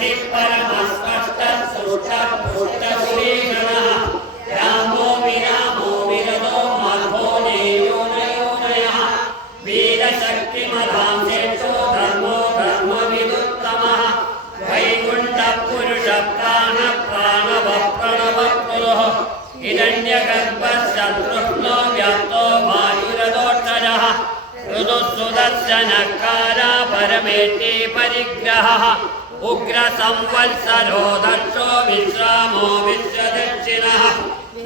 सिद्धिः परमस्पष्टः सुष्ठः पुष्टः सुरेशनः रामो विरदो मध्वो नेयो नयोनयः वीरशक्तिमधां श्रेष्ठो धर्मो धर्मविदुत्तमः वैकुण्ठः पुरुषः प्राणः प्राणवः प्रणवः पुरुः हिरण्यगर्भः शत्रुघ्नो व्याप्तो वायुरदोक्षजः ऋतुः सुदर्शनकारा परमेष्टि परिग्रहः उग्रसंवत्सरो दक्षो विश्रामो विश्वदक्षिणः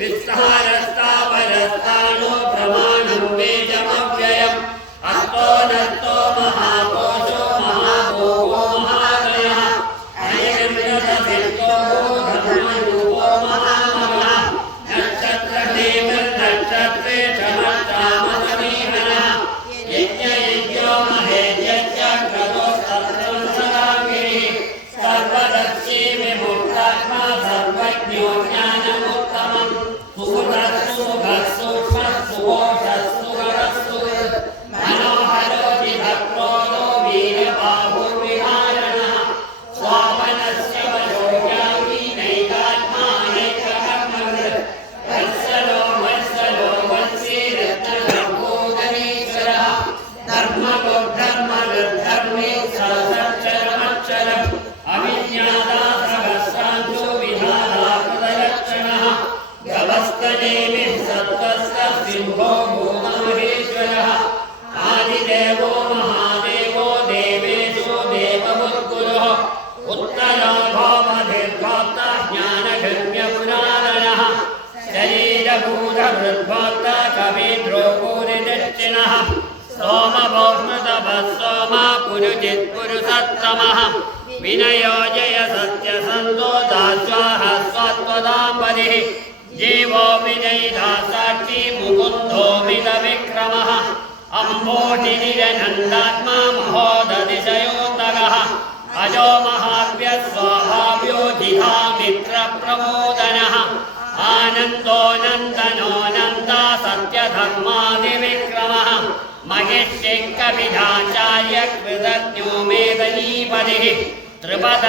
विस्तारस्तावरस्तानो प्रमाणं वेदमव्ययम् अस्तो नस्तो महाकोशो महाभोगो महागयः अयनमृतसिद्धो धर्मरूपो महामगः नक्षत्रदेवनक्षत्रे चमत्कामसमीहनः यज्ञयज्ञो महेयज्ञ क्रतोस्तत्रं सदागिरिः सर्वदर्शी विमुक्तात्मा सर्वज्ञो ज्ञानमुत्तमम् सुखः सूक्ष्मः सुघोषः सुगरस्तु मनोहरो जितक्रोधो वीरबाहुर्विहारणः स्वापनस्य वशोऽयामी नैकात्मा नैककर्मकृत् वत्सलो वत्सी रत्नगर्भोदरीश्वरः धर्मगोद्धर्मगद्धर्मे सहस्रमक्षरम् अविज्ञाता सहस्रांशो विधाता कृतलक्षणः गवस्तनेमिः सत्त्वस्य सिंहो भूतमहेश्वरः आदिदेवो महादेवो देवेशो देवमुद्गुरुः उत्तरो भौमधिर्भोक्ता ज्ञानगम्यपुराणः शरीरभूतभृद्भोक्ता कविद्रोगोरिदक्षिणः सोमभौष्मतपः सोमा पुरुजित्पुरुषोत्तमः विनयो जय सत्यसन्तो दास्वाह स्वत्वदाम्बरिः जीवो विजयिता साक्षी मुकुन्दो मितविक्रमः अम्भोटिनिरनन्दात्मा महोदधिशयोत्तरः अजो महाव्यः स्वाभाव्यो जिहा मित्रप्रमोदनः आनन्दो नन्दनो नन्दा सत्यधर्मादिविक्रमः महिष्यङ्कविधाचार्य कृतज्ञो मेदनीपतिः त्रिपद